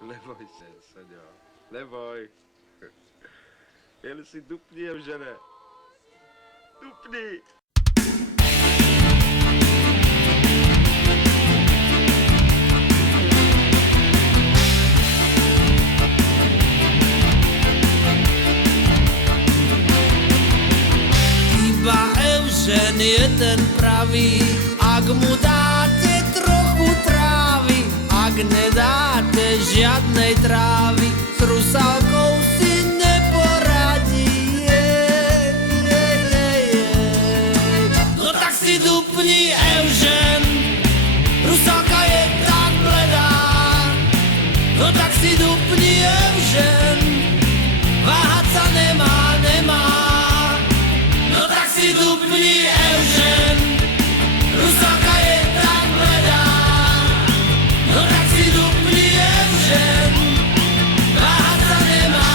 Neboj se, Saďo, neboj. Jen si dupni, Evžene. Dupni. Iba Evžen je ten pravý, ak mu dáte trochu trávy, ak nedáte žiadnej trávy, s Rusálkou si neporadí. No tak si dupni, Evžen, Rusálka je tak bledá. No tak si dupni, Evžen, váhať sa nemá. No tak si dupni, Evžen, Rusálka je tak bledá. No tak si dupni, Evžen, váhať sa nemá.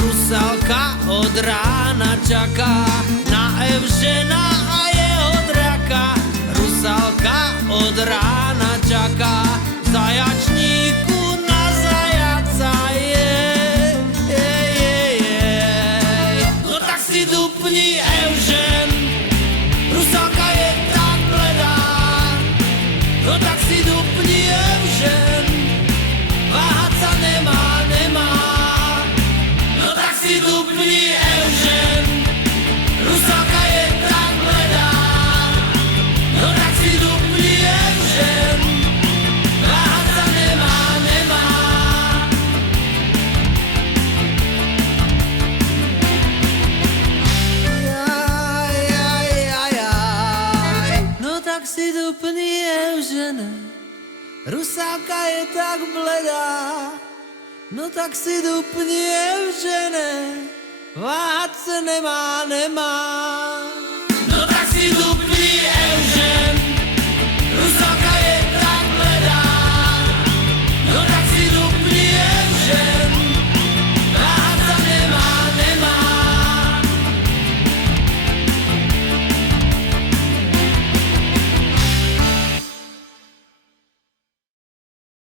Rusálka od rána čaká na Evžena a jeho draka. Rusálka od rána čaká v zajačníku na zajaca. No tak si dupni, Evžen, Rusálka je tak bledá. No tak si dupni, Evžen, váhať sa nemá. No tak si dupni, Evžen, Rusálka je tak bledá. No tak si dupni, Evžen, váhať sa nemá. No tak si dupni, Evžene, Rusálka je tak bledá. No tak si dupni, Evžene, váhať sa nemá.